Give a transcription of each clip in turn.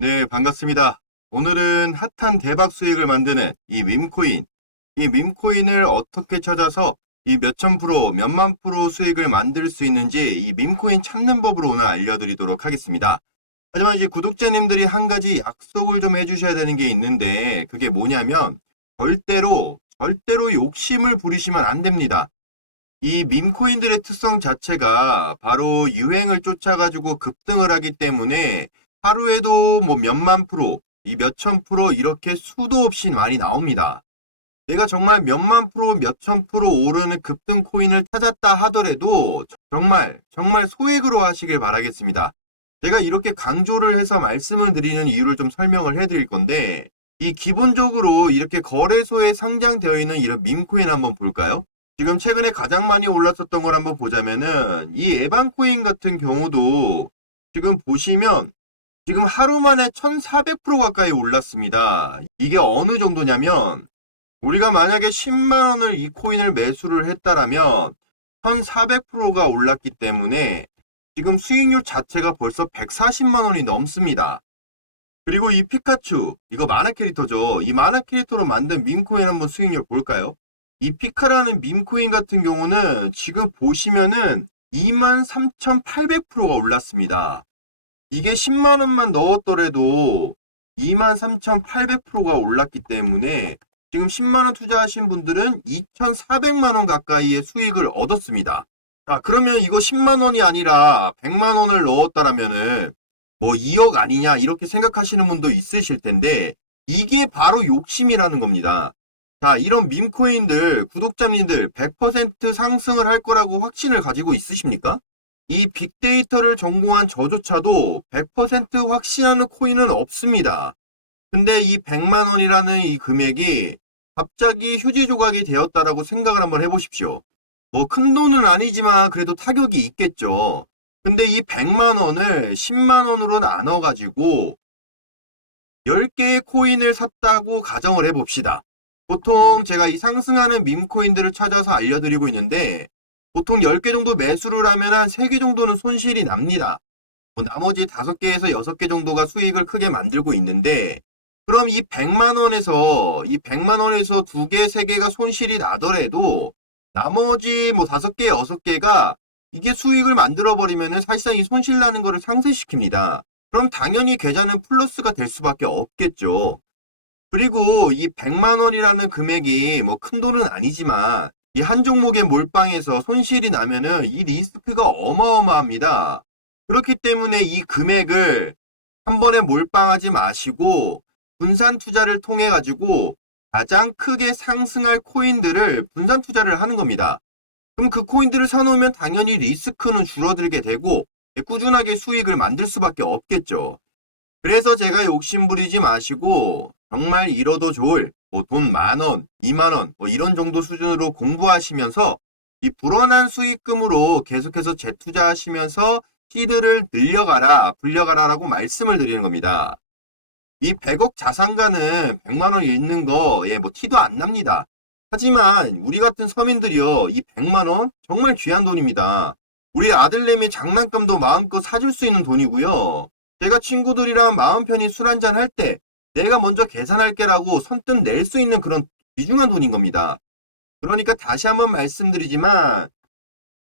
네, 반갑습니다. 오늘은 핫한 대박 수익을 만드는 이 밈코인, 이 밈코인을 어떻게 찾아서 이 몇천 프로, 몇만 프로 수익을 만들 수 있는지 이 밈코인 찾는 법을 오늘 알려드리도록 하겠습니다. 하지만 이제 구독자님들이 한 가지 약속을 좀 해주셔야 되는 게 있는데 그게 뭐냐면 절대로, 절대로 욕심을 부리시면 안 됩니다. 이 밈코인들의 특성 자체가 바로 유행을 쫓아가지고 급등을 하기 때문에 하루에도 뭐 몇만 프로, 이 몇천 프로 이렇게 수도 없이 많이 나옵니다. 내가 정말 몇만 프로, 몇천 프로 오르는 급등 코인을 찾았다 하더라도 정말, 정말 소액으로 하시길 바라겠습니다. 제가 이렇게 강조를 해서 말씀을 드리는 이유를 좀 설명을 해드릴 건데, 이 기본적으로 이렇게 거래소에 상장되어 있는 이런 밈코인 한번 볼까요? 지금 최근에 가장 많이 올랐었던 걸 한번 보자면은, 이 에반코인 같은 경우도 지금 보시면 지금 하루 만에 1400% 가까이 올랐습니다. 이게 어느 정도냐면 우리가 만약에 10만 원을 이 코인을 매수를 했다라면 1400%가 올랐기 때문에 지금 수익률 자체가 벌써 140만 원이 넘습니다. 그리고 이 피카츄, 이거 만화 캐릭터죠. 이 만화 캐릭터로 만든 밈코인 한번 수익률 볼까요? 이 피카라는 밈코인 같은 경우는 지금 보시면은 23,800%가 올랐습니다. 이게 10만 원만 넣었더라도 23,800%가 올랐기 때문에 지금 10만 원 투자하신 분들은 2,400만 원 가까이의 수익을 얻었습니다. 자, 그러면 이거 10만 원이 아니라 100만 원을 넣었다라면은 뭐 2억 아니냐 이렇게 생각하시는 분도 있으실 텐데 이게 바로 욕심이라는 겁니다. 자, 이런 밈코인들 구독자님들 100% 상승을 할 거라고 확신을 가지고 있으십니까? 이 빅데이터를 전공한 저조차도 100% 확신하는 코인은 없습니다. 근데 이 100만 원이라는 이 금액이 갑자기 휴지 조각이 되었다라고 생각을 한번 해보십시오. 뭐 큰 돈은 아니지만 그래도 타격이 있겠죠. 근데 이 100만 원을 10만 원으로 나눠 가지고 10개의 코인을 샀다고 가정을 해봅시다. 보통 제가 이 상승하는 밈코인들을 찾아서 알려드리고 있는데 보통 10개 정도 매수를 하면 한 3개 정도는 손실이 납니다. 뭐 나머지 5개에서 6개 정도가 수익을 크게 만들고 있는데 그럼 이 100만 원에서 이 100만 원에서 2개, 3개가 손실이 나더라도 나머지 뭐 5개, 6개가 이게 수익을 만들어 버리면은 사실상 이 손실 나는 거를 상쇄시킵니다. 그럼 당연히 계좌는 플러스가 될 수밖에 없겠죠. 그리고 이 100만 원이라는 금액이 뭐 큰 돈은 아니지만 이 한 종목의 몰빵에서 손실이 나면은 이 리스크가 어마어마합니다. 그렇기 때문에 이 금액을 한 번에 몰빵하지 마시고 분산 투자를 통해 가지고 가장 크게 상승할 코인들을 분산 투자를 하는 겁니다. 그럼 그 코인들을 사놓으면 당연히 리스크는 줄어들게 되고 꾸준하게 수익을 만들 수밖에 없겠죠. 그래서 제가 욕심 부리지 마시고 정말 잃어도 좋을 뭐 돈 만 원, 이만 원, 뭐 이런 정도 수준으로 공부하시면서 이 불어난 수익금으로 계속해서 재투자하시면서 시드를 늘려가라, 불려가라라고 말씀을 드리는 겁니다. 이 100억 자산가는 100만 원 잃는 거, 예, 뭐 티도 안 납니다. 하지만 우리 같은 서민들이요, 이 100만 원 정말 귀한 돈입니다. 우리 아들내미 장난감도 마음껏 사줄 수 있는 돈이고요. 제가 친구들이랑 마음 편히 술 한잔 할 때 내가 먼저 계산할게라고 선뜻 낼 수 있는 그런 귀중한 돈인 겁니다. 그러니까 다시 한번 말씀드리지만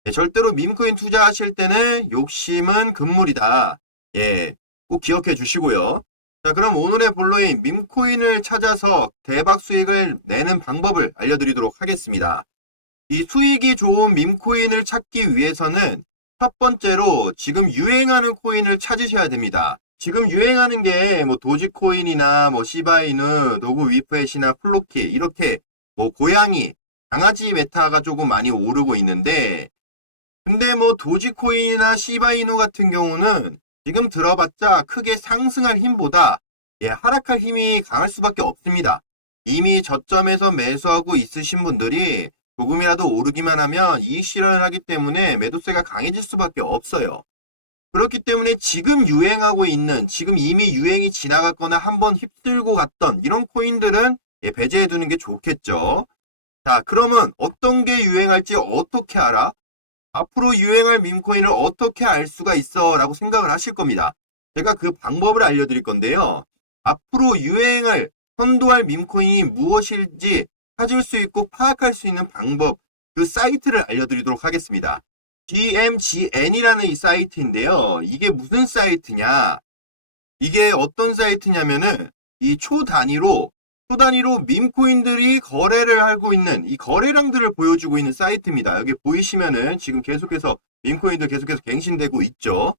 예, 절대로 밈코인 투자하실 때는 욕심은 금물이다. 예, 꼭 기억해 주시고요. 자, 그럼 오늘의 본로인 밈코인을 찾아서 대박 수익을 내는 방법을 알려드리도록 하겠습니다. 이 수익이 좋은 밈코인을 찾기 위해서는 첫 번째로 지금 유행하는 코인을 찾으셔야 됩니다. 지금 유행하는 게 뭐 도지코인이나 뭐 시바이누, 노구 위프엣이나 플로키 이렇게 뭐 고양이, 강아지 메타가 조금 많이 오르고 있는데 근데 뭐 도지코인이나 시바이누 같은 경우는 지금 들어봤자 크게 상승할 힘보다 예, 하락할 힘이 강할 수밖에 없습니다. 이미 저점에서 매수하고 있으신 분들이 조금이라도 오르기만 하면 이익 실현을 하기 때문에 매도세가 강해질 수밖에 없어요. 그렇기 때문에 지금 유행하고 있는, 지금 이미 유행이 지나갔거나 한번 휩쓸고 갔던 이런 코인들은 예, 배제해 두는 게 좋겠죠. 자, 그러면 어떤 게 유행할지 어떻게 알아? 앞으로 유행할 밈코인을 어떻게 알 수가 있어? 라고 생각을 하실 겁니다. 제가 그 방법을 알려드릴 건데요. 앞으로 유행을 선도할 밈코인이 무엇일지 찾을 수 있고 파악할 수 있는 방법, 그 사이트를 알려드리도록 하겠습니다. GMGN이라는 이 사이트인데요. 이게 무슨 사이트냐? 이게 어떤 사이트냐면은 이 초 단위로 초 단위로 밈코인들이 거래를 하고 있는 이 거래량들을 보여주고 있는 사이트입니다. 여기 보이시면은 지금 계속해서 밈코인들 계속해서 갱신되고 있죠.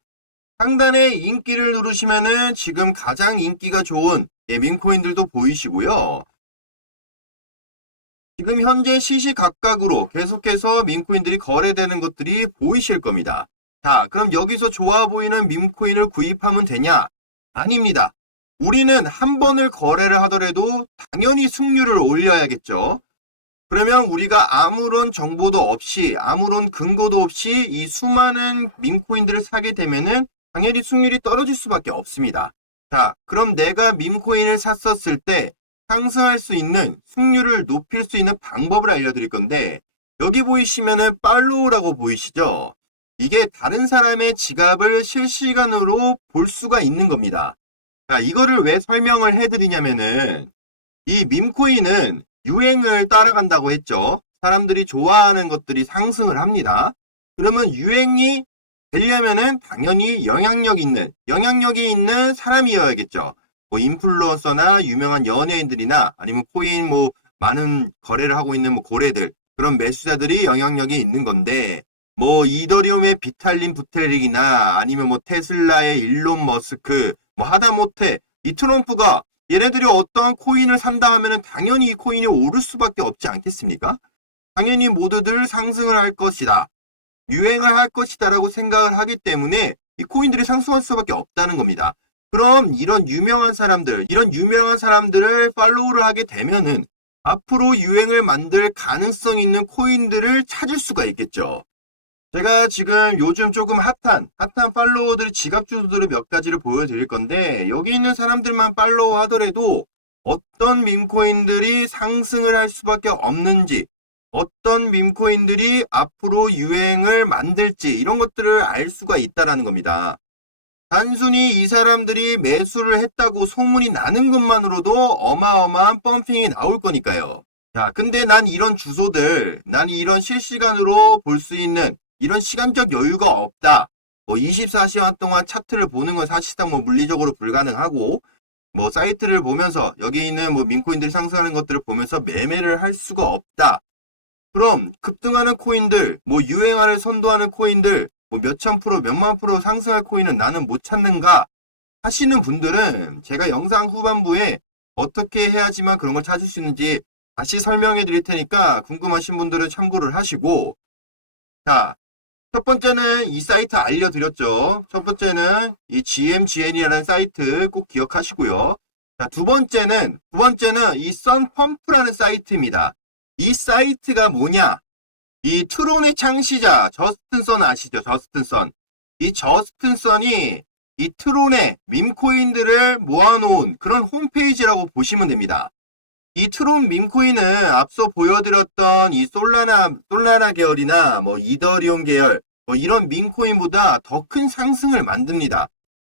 상단에 인기를 누르시면은 지금 가장 인기가 좋은 예, 밈코인들도 보이시고요. 지금 현재 시시각각으로 계속해서 밈코인들이 거래되는 것들이 보이실 겁니다. 자, 그럼 여기서 좋아 보이는 밈코인을 구입하면 되냐? 아닙니다. 우리는 한 번을 거래를 하더라도 당연히 승률을 올려야겠죠. 그러면 우리가 아무런 정보도 없이 아무런 근거도 없이 이 수많은 밈코인들을 사게 되면은 당연히 승률이 떨어질 수밖에 없습니다. 자, 그럼 내가 밈코인을 샀었을 때 상승할 수 있는 승률을 높일 수 있는 방법을 알려드릴 건데 여기 보이시면은 팔로우라고 보이시죠? 이게 다른 사람의 지갑을 실시간으로 볼 수가 있는 겁니다. 자, 이거를 왜 설명을 해드리냐면은 이 밈코인은 유행을 따라간다고 했죠. 사람들이 좋아하는 것들이 상승을 합니다. 그러면 유행이 되려면은 당연히 영향력 있는, 영향력이 있는 사람이어야겠죠. 뭐 인플루언서나 유명한 연예인들이나 아니면 코인 뭐 많은 거래를 하고 있는 뭐 고래들 그런 매수자들이 영향력이 있는 건데 뭐 이더리움의 비탈린 부테릭이나 아니면 뭐 테슬라의 일론 머스크 뭐 하다못해 이 트럼프가 얘네들이 어떠한 코인을 산다 하면은 당연히 이 코인이 오를 수밖에 없지 않겠습니까? 당연히 모두들 상승을 할 것이다. 유행을 할 것이다라고 생각을 하기 때문에 이 코인들이 상승할 수밖에 없다는 겁니다. 그럼 이런 유명한 사람들, 이런 유명한 사람들을 팔로우를 하게 되면은 앞으로 유행을 만들 가능성 있는 코인들을 찾을 수가 있겠죠. 제가 지금 요즘 조금 핫한, 핫한 팔로워들 지갑 주소들을 몇 가지를 보여드릴 건데, 여기 있는 사람들만 팔로우 하더라도 어떤 밈코인들이 상승을 할 수밖에 없는지, 어떤 밈코인들이 앞으로 유행을 만들지, 이런 것들을 알 수가 있다라는 겁니다. 단순히 이 사람들이 매수를 했다고 소문이 나는 것만으로도 어마어마한 펌핑이 나올 거니까요. 자, 근데 난 이런 주소들, 난 이런 실시간으로 볼 수 있는 이런 시간적 여유가 없다. 뭐 24시간 동안 차트를 보는 건 사실상 뭐 물리적으로 불가능하고 뭐 사이트를 보면서 여기 있는 뭐 민코인들이 상승하는 것들을 보면서 매매를 할 수가 없다. 그럼 급등하는 코인들, 뭐 유행하를 선도하는 코인들, 뭐 몇천 프로, 몇만 프로 상승할 코인은 나는 못 찾는가 하시는 분들은 제가 영상 후반부에 어떻게 해야지만 그런 걸 찾을 수 있는지 다시 설명해 드릴 테니까 궁금하신 분들은 참고를 하시고 자, 첫 번째는 이 사이트 알려드렸죠. 첫 번째는 이 GMGN이라는 사이트 꼭 기억하시고요. 자, 두 번째는, 두 번째는 이 썬펌프라는 사이트입니다. 이 사이트가 뭐냐? 이 트론의 창시자, 저스틴 선 아시죠? 저스틴 선. 이 저스틴 선이 이 트론의 밈코인들을 모아놓은 그런 홈페이지라고 보시면 됩니다. 이 트론 밈코인은 앞서 보여드렸던 이 솔라나, 솔라나 계열이나 뭐 이더리움 계열, 뭐 이런 밈코인보다 더 큰 상승을 만듭니다.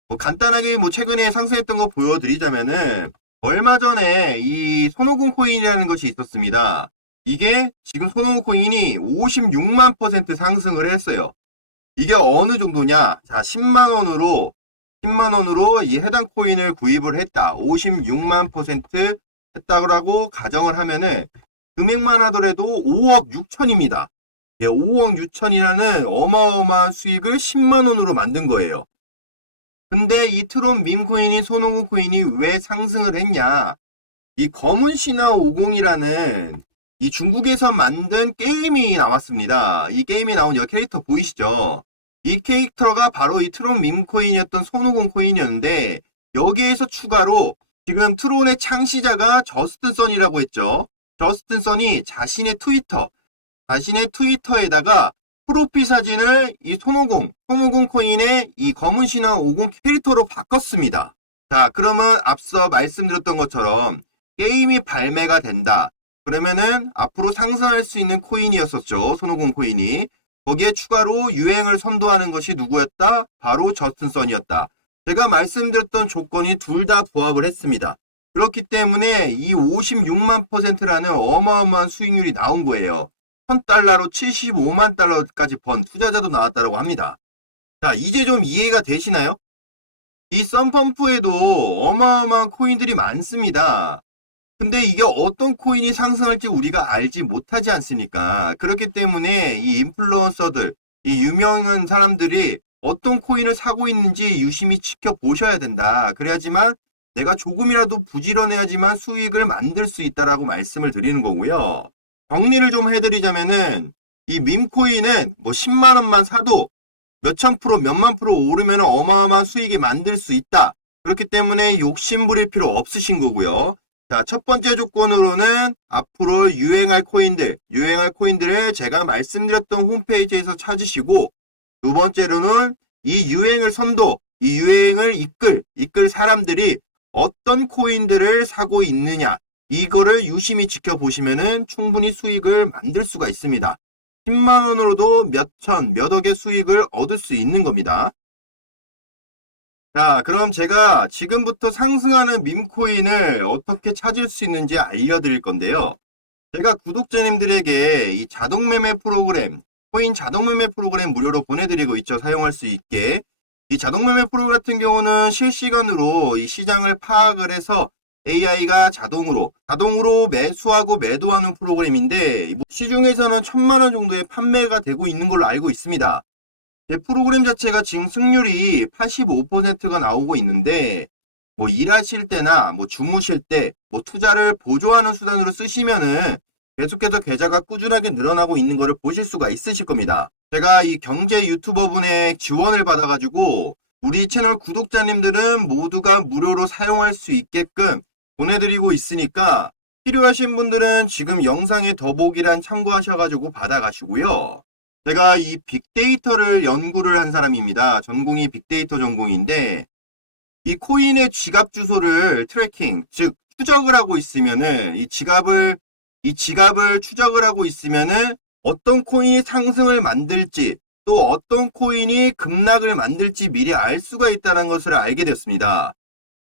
뭐 간단하게 뭐 최근에 상승했던 거 보여드리자면은 얼마 전에 이 손오공 코인이라는 것이 있었습니다. 이게 지금 손오공 코인이 56만 퍼센트 상승을 했어요. 이게 어느 정도냐? 자, 10만 원으로 10만 원으로 이 해당 코인을 구입을 했다. 56만 퍼센트 했다고 가정을 하면은 금액만 하더라도 5억 6천입니다. 예, 5억 6천이라는 어마어마한 수익을 10만 원으로 만든 거예요. 근데 이 트론 밈코인이 손오공 코인이 왜 상승을 했냐? 이 검은 신화 50이라는 이 중국에서 만든 게임이 나왔습니다. 이 게임이 나온 여 캐릭터 보이시죠? 이 캐릭터가 바로 이 트론 밈코인이었던 손오공 코인이었는데 여기에서 추가로 지금 트론의 창시자가 저스틴 선이라고 했죠. 저스틴 선이 자신의 트위터, 자신의 트위터에다가 프로필 사진을 이 손오공, 손오공 코인의 이 검은 신화 50 캐릭터로 바꿨습니다. 자, 그러면 앞서 말씀드렸던 것처럼 게임이 발매가 된다. 그러면은 앞으로 상승할 수 있는 코인이었었죠. 손오공 코인이. 거기에 추가로 유행을 선도하는 것이 누구였다? 바로 저스틴 선이었다. 제가 말씀드렸던 조건이 둘 다 부합을 했습니다. 그렇기 때문에 이 56만 퍼센트라는 어마어마한 수익률이 나온 거예요. 1000달러로 75만 달러까지 번 투자자도 나왔다고 합니다. 자, 이제 좀 이해가 되시나요? 이 썬펌프에도 어마어마한 코인들이 많습니다. 근데 이게 어떤 코인이 상승할지 우리가 알지 못하지 않습니까? 그렇기 때문에 이 인플루언서들, 이 유명한 사람들이 어떤 코인을 사고 있는지 유심히 지켜보셔야 된다. 그래야지만 내가 조금이라도 부지런해야지만 수익을 만들 수 있다라고 말씀을 드리는 거고요. 정리를 좀 해드리자면은 이 밈코인은 뭐 10만 원만 사도 몇천 프로, 몇만 프로 오르면 어마어마한 수익이 만들 수 있다. 그렇기 때문에 욕심 부릴 필요 없으신 거고요. 자, 첫 번째 조건으로는 앞으로 유행할 코인들, 유행할 코인들을 제가 말씀드렸던 홈페이지에서 찾으시고, 두 번째로는 이 유행을 선도, 이 유행을 이끌, 이끌 사람들이 어떤 코인들을 사고 있느냐, 이거를 유심히 지켜보시면은 충분히 수익을 만들 수가 있습니다. 10만 원으로도 몇 천, 몇 억의 수익을 얻을 수 있는 겁니다. 자, 그럼 제가 지금부터 상승하는 밈코인을 어떻게 찾을 수 있는지 알려드릴 건데요. 제가 구독자님들에게 이 자동매매 프로그램, 코인 자동매매 프로그램 무료로 보내드리고 있죠. 사용할 수 있게. 이 자동매매 프로그램 같은 경우는 실시간으로 이 시장을 파악을 해서 AI가 자동으로, 자동으로 매수하고 매도하는 프로그램인데, 시중에서는 천만 원 정도의 판매가 되고 있는 걸로 알고 있습니다. 제 프로그램 자체가 지금 승률이 85%가 나오고 있는데, 뭐 일하실 때나 뭐 주무실 때, 뭐 투자를 보조하는 수단으로 쓰시면은 계속해서 계좌가 꾸준하게 늘어나고 있는 것을 보실 수가 있으실 겁니다. 제가 이 경제 유튜버분의 지원을 받아가지고 우리 채널 구독자님들은 모두가 무료로 사용할 수 있게끔 보내드리고 있으니까 필요하신 분들은 지금 영상의 더보기란 참고하셔가지고 받아가시고요. 제가 이 빅데이터를 연구를 한 사람입니다. 전공이 빅데이터 전공인데 이 코인의 지갑 주소를 트래킹, 즉 추적을 하고 있으면은 이 지갑을 이 지갑을 추적을 하고 있으면은 어떤 코인이 상승을 만들지 또 어떤 코인이 급락을 만들지 미리 알 수가 있다는 것을 알게 됐습니다.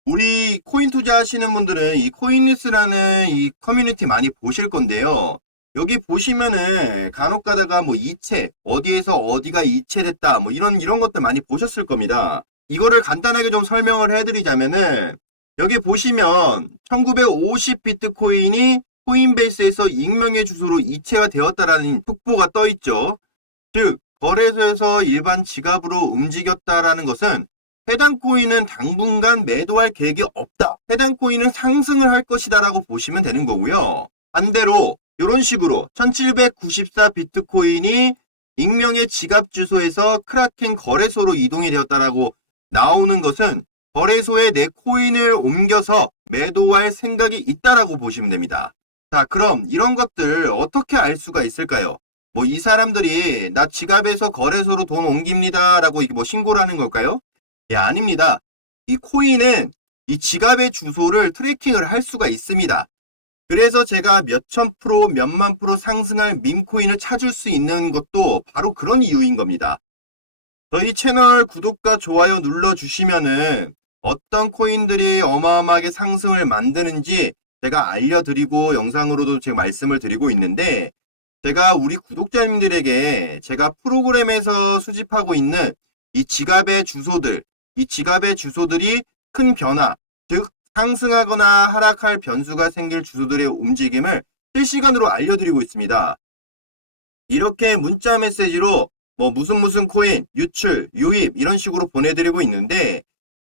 우리 코인 투자하시는 분들은 이 코인리스라는 이 커뮤니티 많이 보실 건데요. 여기 보시면은 간혹 가다가 뭐 이체, 어디에서 어디가 이체됐다, 뭐 이런, 이런 것들 많이 보셨을 겁니다. 이거를 간단하게 좀 설명을 해드리자면은 여기 보시면 1950 비트코인이 코인베이스에서 익명의 주소로 이체가 되었다라는 속보가 떠 있죠. 즉, 거래소에서 일반 지갑으로 움직였다라는 것은 해당 코인은 당분간 매도할 계획이 없다. 해당 코인은 상승을 할 것이다라고 보시면 되는 거고요. 반대로 이런 식으로 1794 비트코인이 익명의 지갑 주소에서 크라켄 거래소로 이동이 되었다라고 나오는 것은 거래소에 내 코인을 옮겨서 매도할 생각이 있다라고 보시면 됩니다. 자, 그럼 이런 것들 어떻게 알 수가 있을까요? 뭐 이 사람들이 나 지갑에서 거래소로 돈 옮깁니다라고 이게 뭐 신고를 하는 걸까요? 예, 아닙니다. 이 코인은 이 지갑의 주소를 트래킹을 할 수가 있습니다. 그래서 제가 몇천 프로, 몇만 프로 상승할 밈코인을 찾을 수 있는 것도 바로 그런 이유인 겁니다. 저희 채널 구독과 좋아요 눌러주시면은 어떤 코인들이 어마어마하게 상승을 만드는지 제가 알려드리고 영상으로도 제가 말씀을 드리고 있는데 제가 우리 구독자님들에게 제가 프로그램에서 수집하고 있는 이 지갑의 주소들, 이 지갑의 주소들이 큰 변화, 즉 상승하거나 하락할 변수가 생길 주소들의 움직임을 실시간으로 알려드리고 있습니다. 이렇게 문자 메시지로 뭐 무슨 무슨 코인, 유출, 유입 이런 식으로 보내드리고 있는데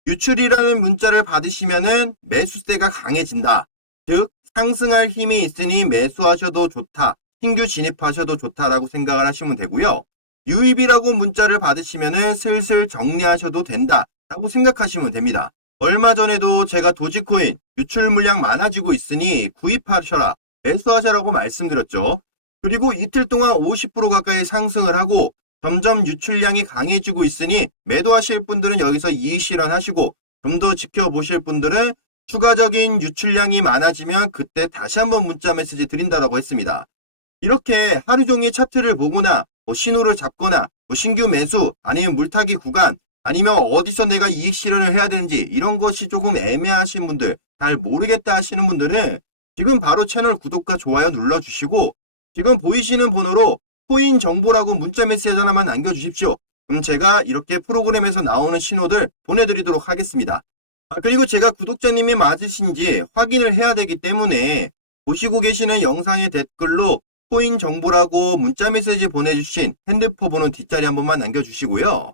유출이라는 문자를 받으시면은 매수세가 강해진다. 즉 상승할 힘이 있으니 매수하셔도 좋다. 신규 진입하셔도 좋다라고 생각을 하시면 되고요. 유입이라고 문자를 받으시면은 슬슬 정리하셔도 된다라고 생각하시면 됩니다. 얼마 전에도 제가 도지코인 유출 물량 많아지고 있으니 구입하셔라, 매수하셔라고 말씀드렸죠. 그리고 이틀 동안 50% 가까이 상승을 하고 점점 유출량이 강해지고 있으니 매도하실 분들은 여기서 이익 실현하시고 좀 더 지켜보실 분들은 추가적인 유출량이 많아지면 그때 다시 한번 문자 메시지 드린다라고 했습니다. 이렇게 하루 종일 차트를 보거나 뭐 신호를 잡거나 뭐 신규 매수 아니면 물타기 구간 아니면 어디서 내가 이익 실현을 해야 되는지 이런 것이 조금 애매하신 분들, 잘 모르겠다 하시는 분들은 지금 바로 채널 구독과 좋아요 눌러주시고 지금 보이시는 번호로 코인 정보라고 문자 메시지 하나만 남겨주십시오. 그럼 제가 이렇게 프로그램에서 나오는 신호들 보내드리도록 하겠습니다. 아, 그리고 제가 구독자님이 맞으신지 확인을 해야 되기 때문에 보시고 계시는 영상의 댓글로 코인 정보라고 문자 메시지 보내주신 핸드폰 번호 뒷자리 한 번만 남겨주시고요.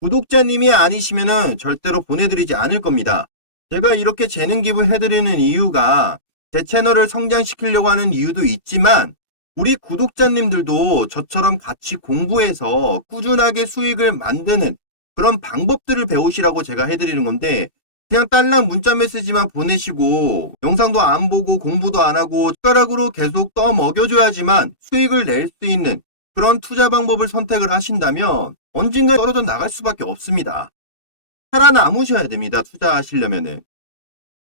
구독자님이 아니시면은 절대로 보내드리지 않을 겁니다. 제가 이렇게 재능 기부 해드리는 이유가 제 채널을 성장시키려고 하는 이유도 있지만 우리 구독자님들도 저처럼 같이 공부해서 꾸준하게 수익을 만드는 그런 방법들을 배우시라고 제가 해드리는 건데 그냥 딸랑 문자 메시지만 보내시고 영상도 안 보고 공부도 안 하고 숟가락으로 계속 떠 먹여줘야지만 수익을 낼 수 있는 그런 투자 방법을 선택을 하신다면 언젠가 떨어져 나갈 수밖에 없습니다. 살아남으셔야 됩니다. 투자하시려면은.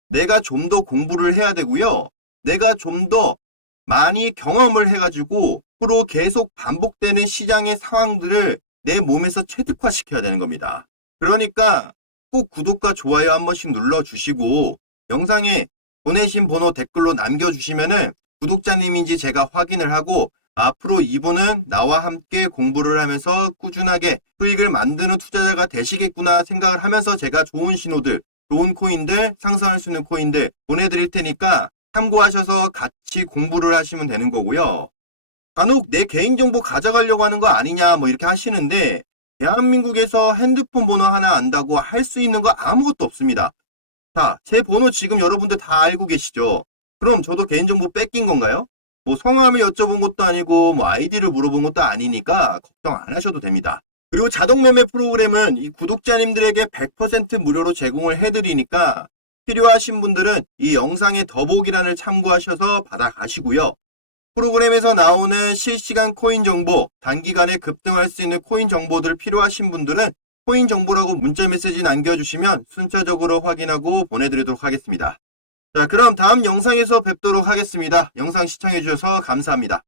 내가 좀 더 공부를 해야 되고요. 내가 좀 더 많이 경험을 해가지고 앞으로 계속 반복되는 시장의 상황들을 내 몸에서 체득화시켜야 되는 겁니다. 그러니까 꼭 구독과 좋아요 한 번씩 눌러주시고 영상에 보내신 번호 댓글로 남겨주시면은 구독자님인지 제가 확인을 하고 앞으로 이분은 나와 함께 공부를 하면서 꾸준하게 수익을 만드는 투자자가 되시겠구나 생각을 하면서 제가 좋은 신호들, 좋은 코인들, 상승할 수 있는 코인들 보내드릴 테니까 참고하셔서 같이 공부를 하시면 되는 거고요. 간혹 내 개인정보 가져가려고 하는 거 아니냐 뭐 이렇게 하시는데 대한민국에서 핸드폰 번호 하나 안다고 할 수 있는 거 아무것도 없습니다. 자, 제 번호 지금 여러분들 다 알고 계시죠? 그럼 저도 개인정보 뺏긴 건가요? 뭐 성함을 여쭤본 것도 아니고 뭐 아이디를 물어본 것도 아니니까 걱정 안 하셔도 됩니다. 그리고 자동 매매 프로그램은 이 구독자님들에게 100% 무료로 제공을 해드리니까 필요하신 분들은 이 영상의 더보기란을 참고하셔서 받아가시고요. 프로그램에서 나오는 실시간 코인 정보, 단기간에 급등할 수 있는 코인 정보들 필요하신 분들은 코인 정보라고 문자 메시지 남겨주시면 순차적으로 확인하고 보내드리도록 하겠습니다. 자, 그럼 다음 영상에서 뵙도록 하겠습니다. 영상 시청해주셔서 감사합니다.